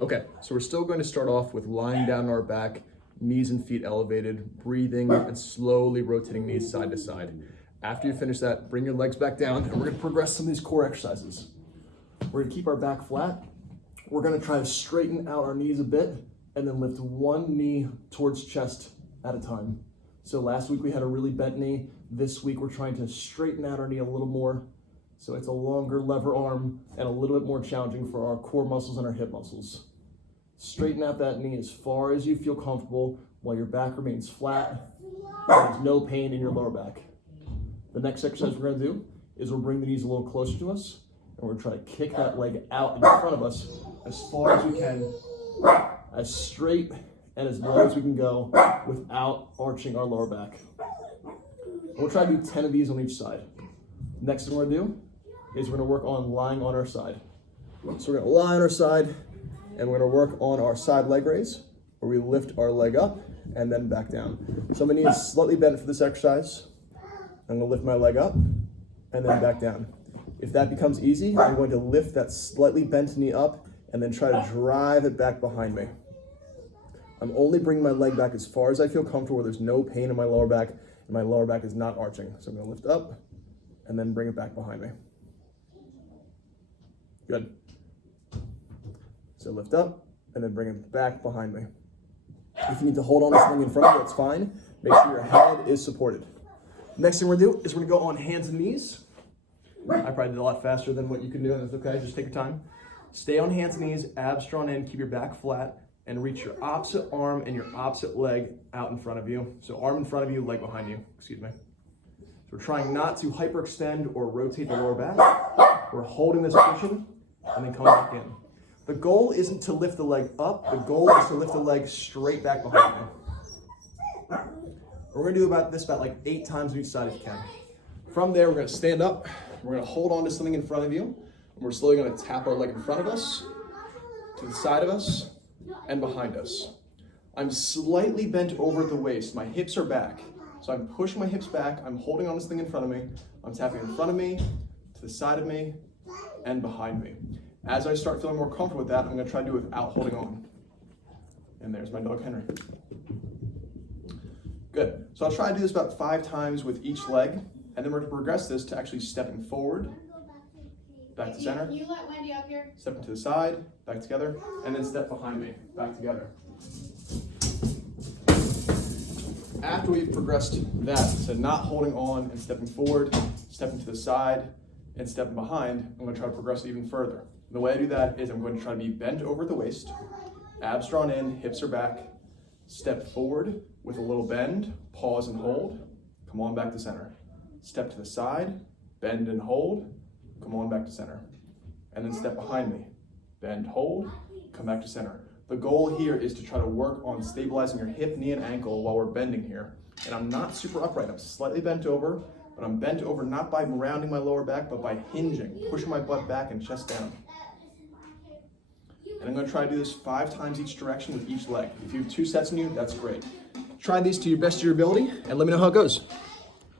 Okay, so we're still going to start off with lying down on our back, knees and feet elevated, breathing and slowly rotating knees side to side. After you finish that, bring your legs back down and we're gonna progress some of these core exercises. We're gonna keep our back flat. We're gonna try to straighten out our knees a bit and then lift one knee towards chest at a time. So last week we had a really bent knee. This week we're trying to straighten out our knee a little more. So it's a longer lever arm and a little bit more challenging for our core muscles and our hip muscles. Straighten out that knee as far as you feel comfortable while your back remains flat. There's no pain in your lower back. The next exercise we're gonna do is we'll bring the knees a little closer to us and we're gonna try to kick that leg out in front of us as far as we can, as straight and as low as we can go without arching our lower back. We'll try to do 10 of these on each side. Next thing we're gonna do is we're gonna work on lying on our side. So we're gonna lie on our side and we're gonna work on our side leg raise where we lift our leg up and then back down. So my knee is slightly bent for this exercise. I'm gonna lift my leg up and then back down. If that becomes easy, I'm going to lift that slightly bent knee up and then try to drive it back behind me. I'm only bringing my leg back as far as I feel comfortable where there's no pain in my lower back and my lower back is not arching. So I'm gonna lift up and then bring it back behind me. Good. So lift up and then bring it back behind me. If you need to hold on to something in front of you, that's fine. Make sure your head is supported. Next thing we're gonna do is we're gonna go on hands and knees. I probably did a lot faster than what you can do, and that's okay, just take your time. Stay on hands and knees, abs drawn in, keep your back flat, and reach your opposite arm and your opposite leg out in front of you. So arm in front of you, leg behind you, excuse me. So we're trying not to hyperextend or rotate the lower back. We're holding this position and then coming back in. The goal isn't to lift the leg up, the goal is to lift the leg straight back behind you. We're gonna do about 8 times on each side if you can. From there, we're gonna stand up, we're gonna hold on to something in front of you, and we're slowly gonna tap our leg in front of us, to the side of us, and behind us. I'm slightly bent over at the waist, my hips are back. So I'm pushing my hips back, I'm holding on to this thing in front of me, I'm tapping in front of me, to the side of me, and behind me. As I start feeling more comfortable with that, I'm gonna try to do it without holding on. And there's my dog Henry. Good, so I'll try to do this about 5 times with each leg, and then we're gonna progress this to actually stepping forward, back to center, Can you let Wendy up here? stepping to the side, back together, and then step behind me, back together. After we've progressed that to not holding on and stepping forward, stepping to the side, and stepping behind, I'm gonna try to progress it even further. The way I do that is I'm going to try to be bent over at the waist, abs drawn in, hips are back, step forward with a little bend, pause and hold, come on back to center. Step to the side, bend and hold, come on back to center. And then step behind me, bend, hold, come back to center. The goal here is to try to work on stabilizing your hip, knee, and ankle while we're bending here. And I'm not super upright, I'm slightly bent over, but I'm bent over not by rounding my lower back, but by hinging, pushing my butt back and chest down. And I'm gonna try to do this 5 times each direction with each leg. If you have 2 sets in you, that's great. Try these to your best of your ability and let me know how it goes.